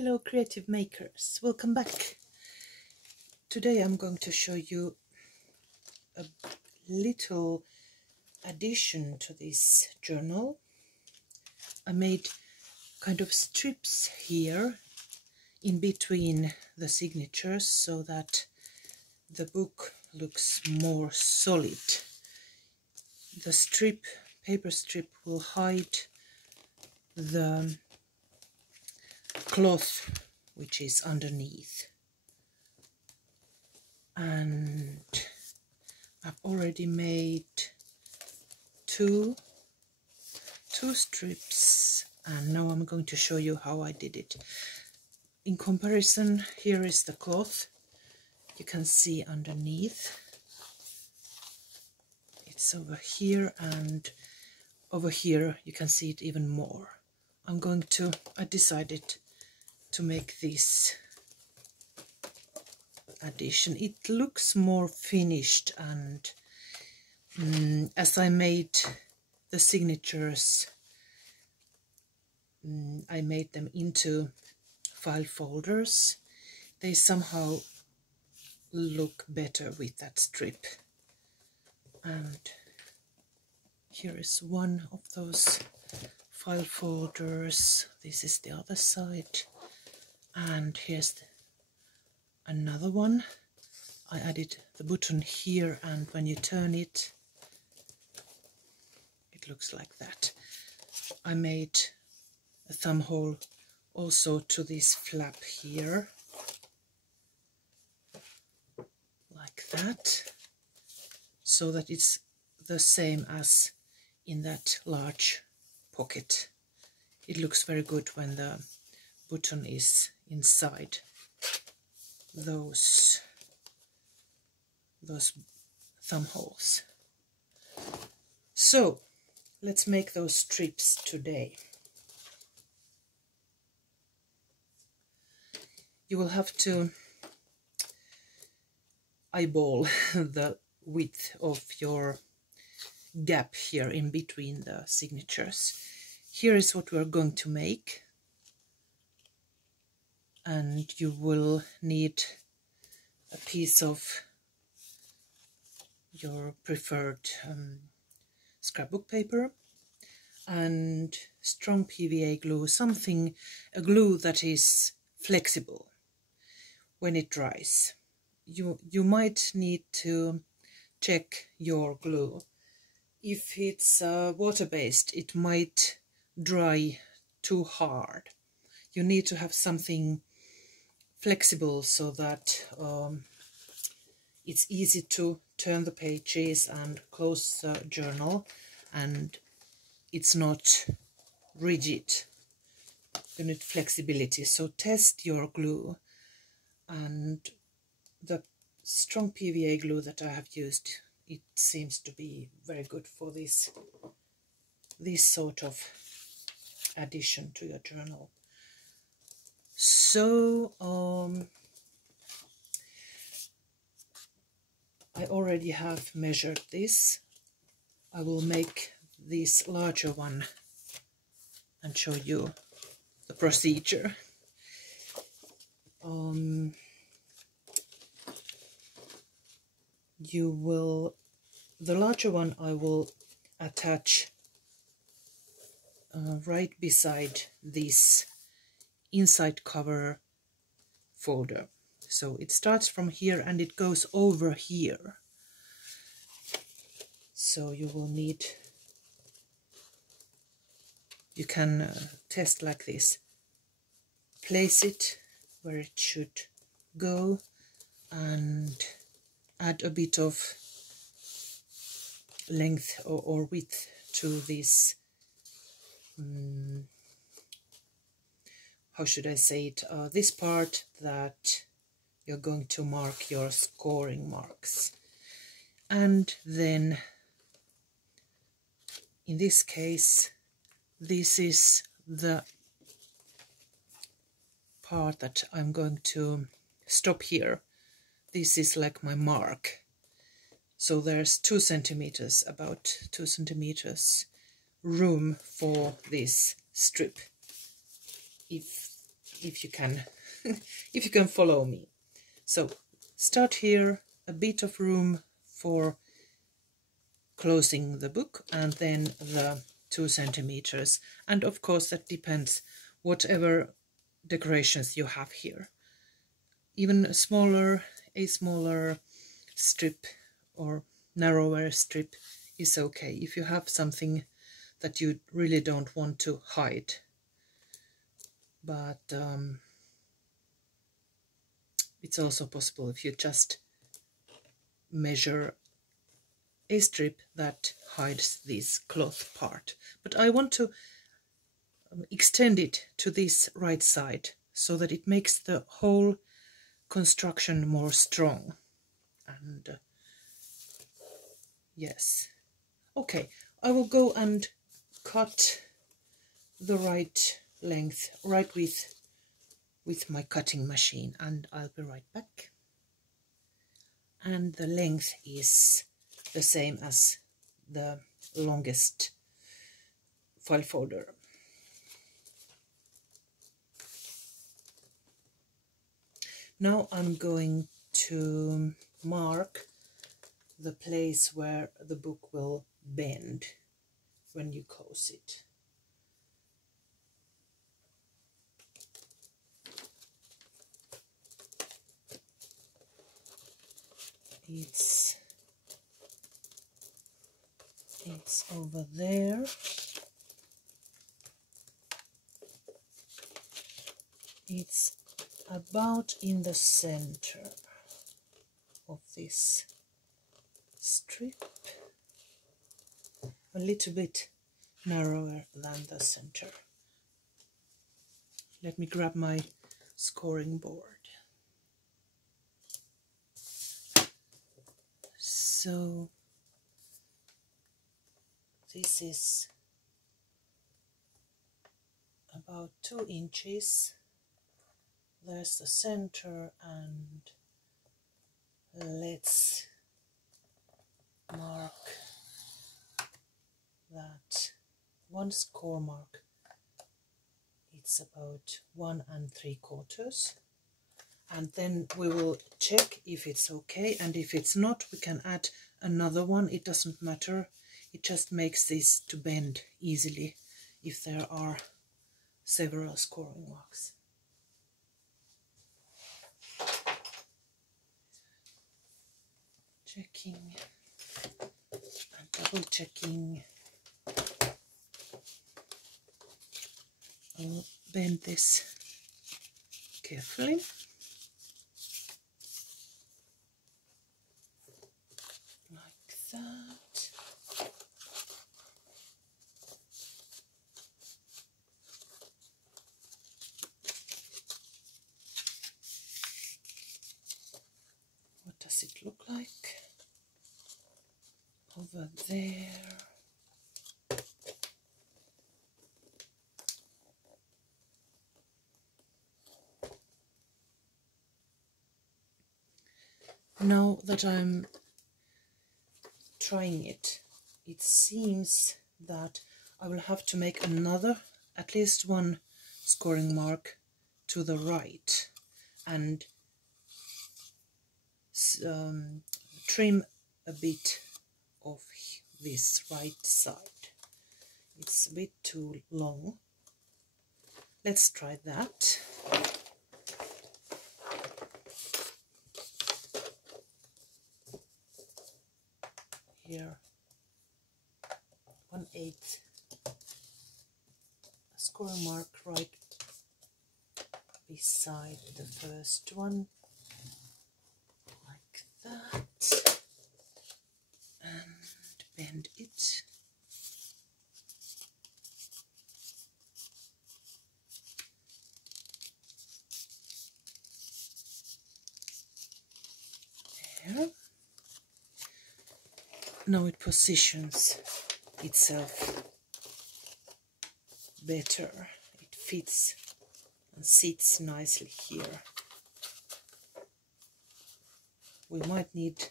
Hello creative makers, welcome back. Today I'm going to show you a little addition to this journal. I made kind of strips here in between the signatures so that the book looks more solid. The paper strip will hide the cloth which is underneath, and I've already made two strips, and now I'm going to show you how I did it. In comparison, here is the cloth. You can see underneath it's over here, and over here you can see it even more. I decided to make this addition. It looks more finished, and as I made the signatures, I made them into file folders. They somehow look better with that strip. And here is one of those file folders. This is the other side, and here's another one. I added the button here, and when you turn it, it looks like that. I made a thumb hole also to this flap here, like that, so that it's the same as in that large pocket. It looks very good when the button is inside those thumb holes. So let's make those strips today. You will have to eyeball the width of your gap here in between the signatures. Here is what we're going to make, and you will need a piece of your preferred scrapbook paper and strong PVA glue, a glue that is flexible when it dries. You might need to check your glue. If it's water-based, it might dry too hard. You need to have something flexible so that it's easy to turn the pages and close the journal, and it's not rigid. You need flexibility, so test your glue, and the strong PVA glue that I have used, it seems to be very good for this sort of addition to your journal. So I already have measured this. I will make this larger one and show you the procedure. The larger one I will attach right beside this inside cover folder. So it starts from here and it goes over here. So you can test like this. Place it where it should go and add a bit of length or width to this, how should I say it, this part that you're going to mark your scoring marks. And then in this case, this is the part that I'm going to stop here. This is like my mark. So there's 2 centimeters, about 2 centimeters room for this strip. If if you can if you can follow me. So start here, a bit of room for closing the book, and then the 2 centimeters, and of course that depends whatever decorations you have here. Even a smaller strip or narrower strip is okay if you have something that you really don't want to hide. But it's also possible if you just measure a strip that hides this cloth part. But I want to extend it to this right side so that it makes the whole construction more strong. And yes, okay, I will go and cut the right length, right width with my cutting machine, and I'll be right back. And the length is the same as the longest file folder. Now I'm going to mark the place where the book will bend when you close it. It's over there. It's about in the center of this strip, a little bit narrower than the center. Let me grab my scoring board. So this is about 2 inches. There's the center, and let's mark that one score mark. It's about 1 3/4, and then we will check if it's okay, and if it's not, we can add another one. It doesn't matter, it just makes this to bend easily if there are several scoring marks. Checking and double checking. I'll bend this carefully. Like that. What does it look like? Over there. Now that I'm trying it, it seems that I will have to make another, at least one scoring mark to the right, and trim a bit of this right side. It's a bit too long. Let's try that. Here, 1/8 scoring mark right beside the first one, like that, and bend it. There. Now it positions itself better. It fits and sits nicely here. We might need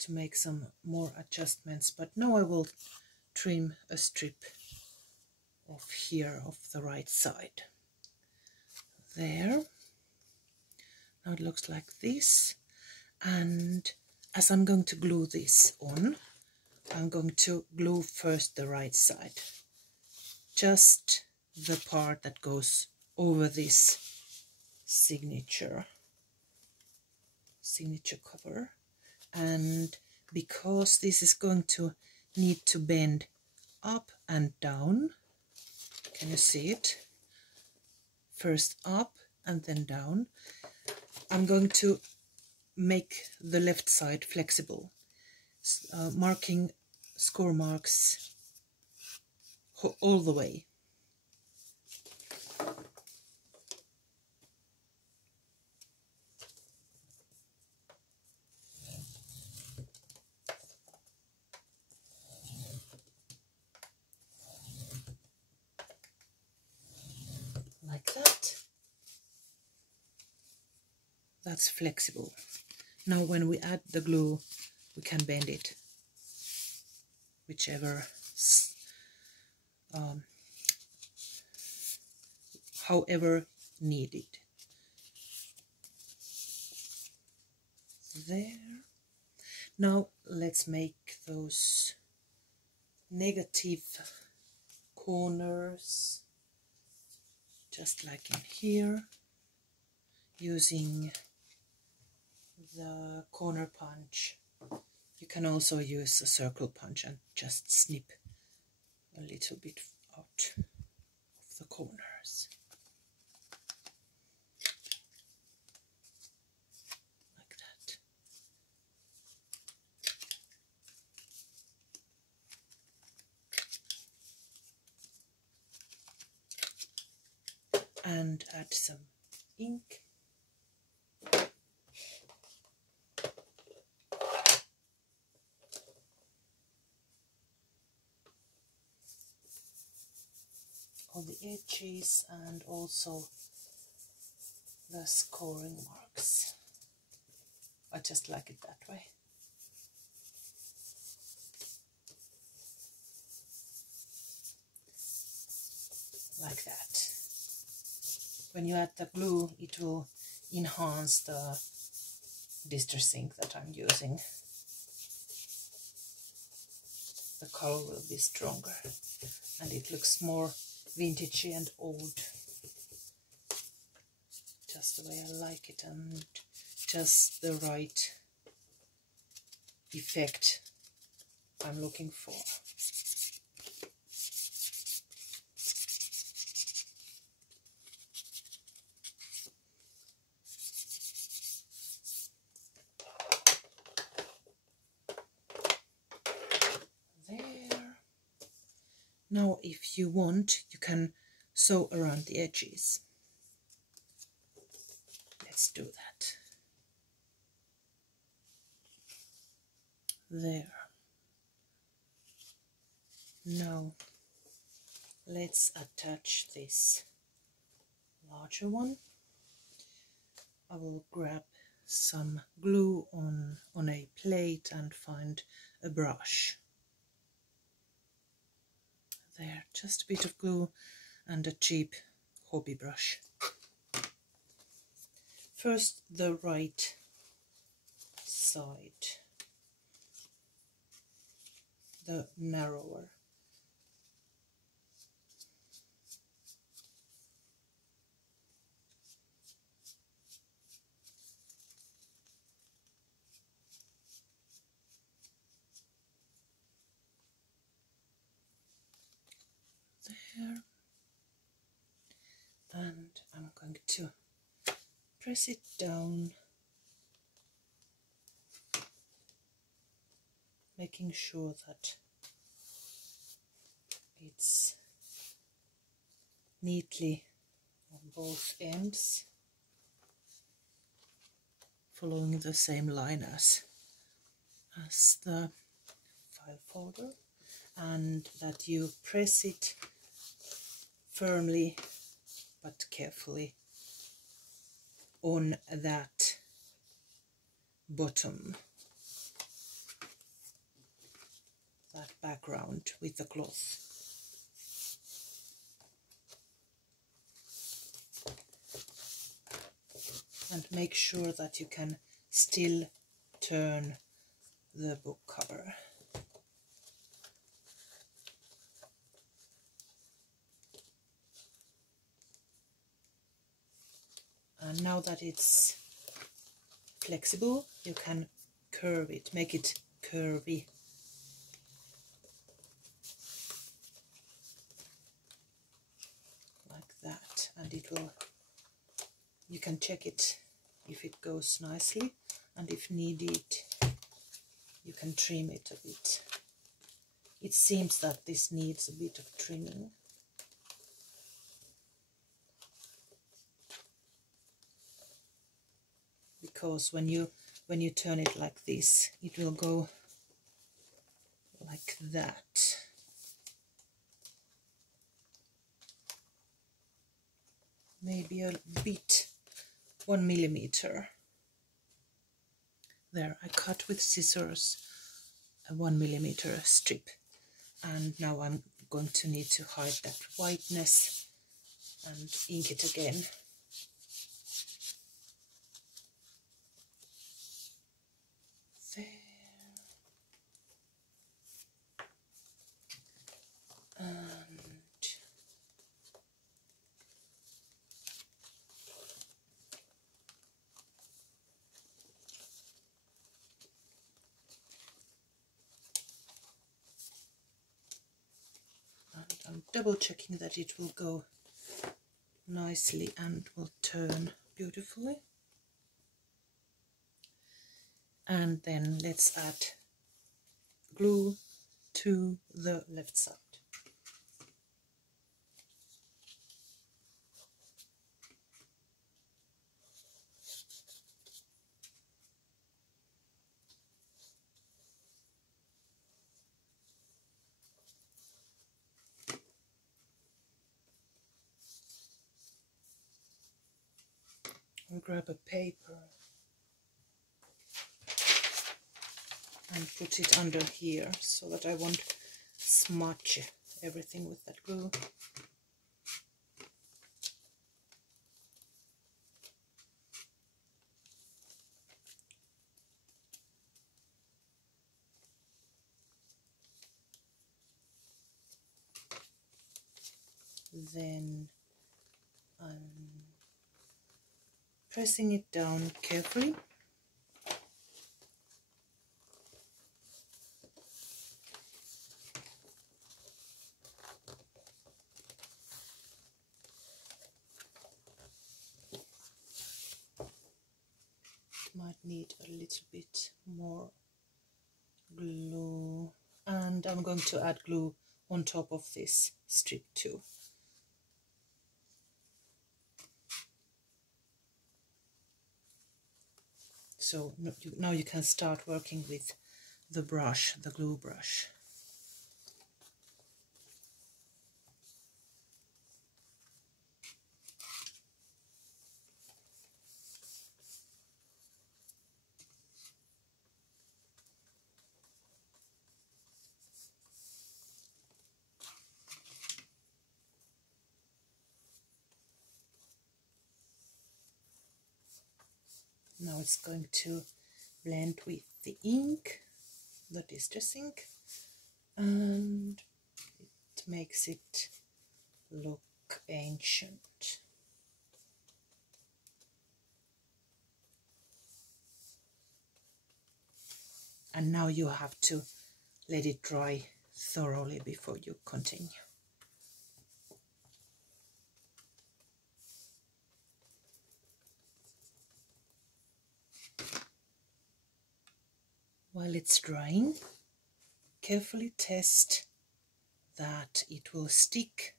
to make some more adjustments, but now I will trim a strip off here of the right side. There. Now it looks like this, and as I'm going to glue this on, I'm going to glue first the right side, just the part that goes over this signature cover. And because this is going to need to bend up and down, can you see it? First up and then down. I'm going to make the left side flexible, marking score marks all the way. Like that. That's flexible. Now when we add the glue, we can bend it whichever, however needed. There. Now let's make those negative corners, just like in here, using the corner punch. You can also use a circle punch and just snip a little bit out of the corners. Like that. And add some ink. On the edges and also the scoring marks. I just like it that way. Like that. When you add the glue, it will enhance the distress ink that I'm using. The color will be stronger and it looks more vintagey and old. Just the way I like it, and just the right effect I'm looking for. Now if you want, you can sew around the edges. Let's do that. There. Now let's attach this larger one. I will grab some glue on a plate and find a brush. There, just a bit of glue and a cheap hobby brush. First the right side, the narrower. There. And I'm going to press it down, making sure that it's neatly on both ends, following the same line as the file folder, and that you press it firmly but carefully on that bottom, that background with the cloth. and make sure that you can still turn the book cover. And now that it's flexible, you can curve it, make it curvy. Like that, and it will, you can check it if it goes nicely, and if needed you can trim it a bit. It seems that this needs a bit of trimming. Because when you turn it like this, it will go like that. Maybe a bit, 1 millimeter. There, I cut with scissors a 1 millimeter strip, and now I'm going to need to hide that whiteness and ink it again. There. And I'm double checking that it will go nicely and will turn beautifully. And then let's add glue to the left side. I'll grab a paper and put it under here so that I won't smudge everything with that glue. Then I'm pressing it down carefully. Might need a little bit more glue, and I'm going to add glue on top of this strip too. So now you can start working with the brush, the glue brush. Now it's going to blend with the ink, the distress ink, and it makes it look ancient. And now you have to let it dry thoroughly before you continue. While it's drying, carefully test that it will stick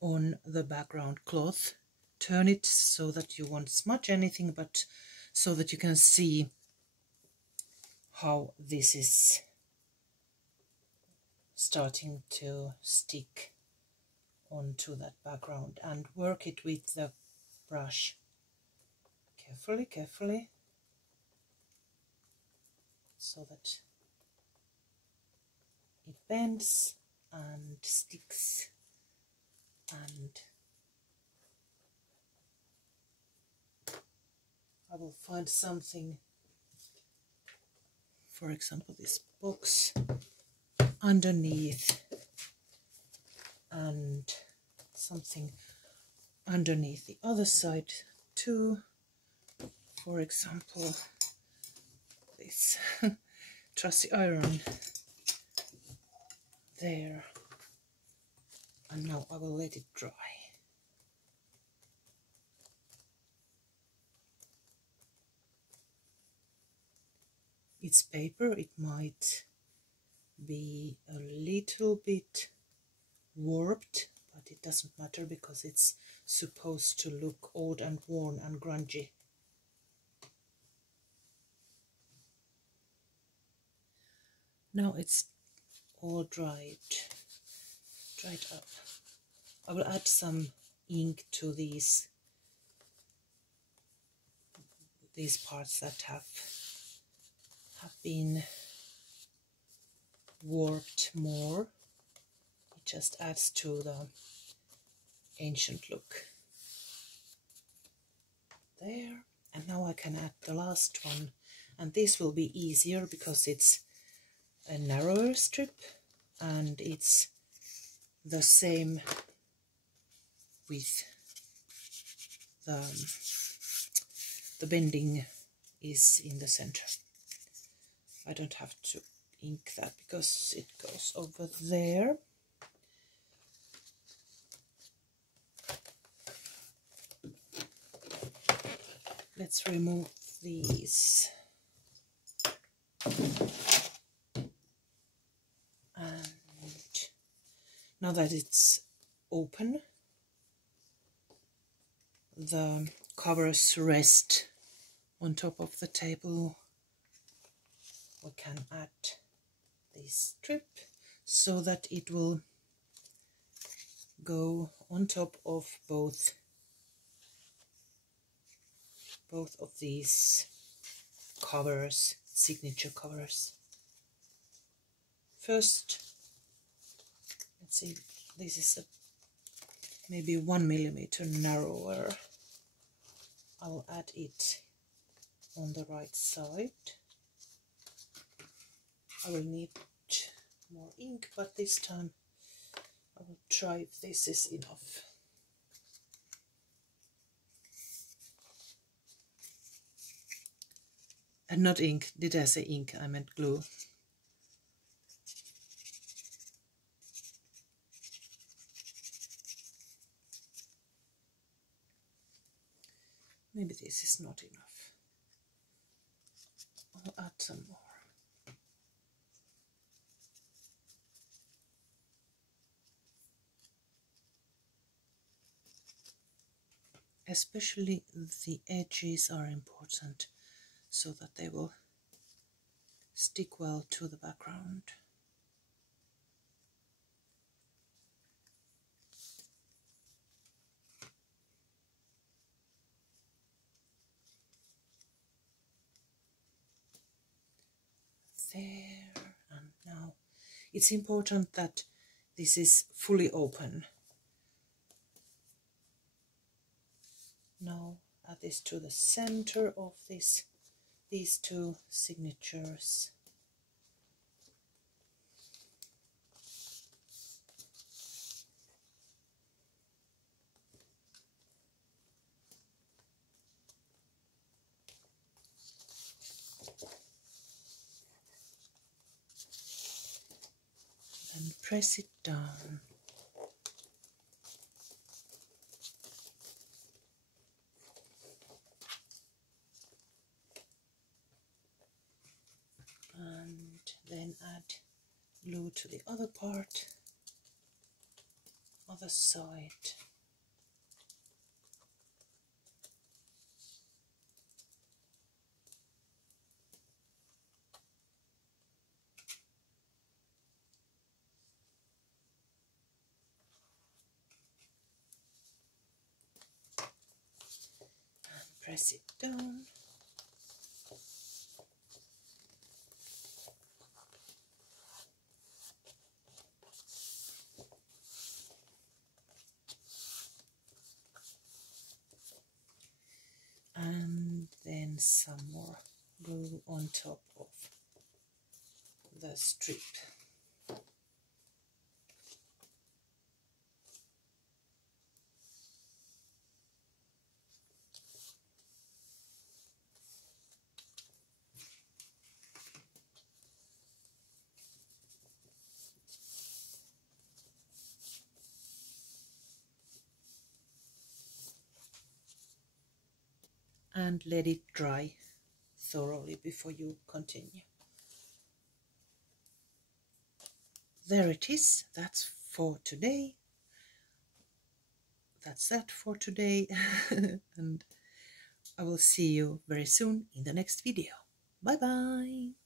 on the background cloth. Turn it so that you won't smudge anything, but so that you can see how this is starting to stick onto that background, and work it with the brush carefully, so that it bends and sticks and I will find something, for example this box underneath and something underneath the other side too. For example, this trusty iron there. And now I will let it dry. It's paper, it might be a little bit warped, but it doesn't matter because it's supposed to look old and worn and grungy. Now it's all dried up. I will add some ink to these parts that have been warped more. It just adds to the ancient look. There, and now I can add the last one, and this will be easier because it's a narrower strip and it's the same with the bending is in the center. I don't have to ink that because it goes over there. Let's remove these. And now that it's open, the covers rest on top of the table. We can add this strip so that it will go on top of both of these covers, signature covers. First, let's see, this is maybe 1 millimeter narrower. I will add it on the right side. I will need more ink, but this time I will try if this is enough. And not ink, did I say ink? I meant glue. Maybe this is not enough. I'll add some more. Especially the edges are important so that they will stick well to the background. There, and now it's important that this is fully open. Now add this to the center of these two signatures. And press it down. And then add glue to the other part, other side. And press it down. And then and some more glue on top of the strip. And let it dry thoroughly before you continue. There it is. That's for today. That's that for today. And I will see you very soon in the next video. Bye bye.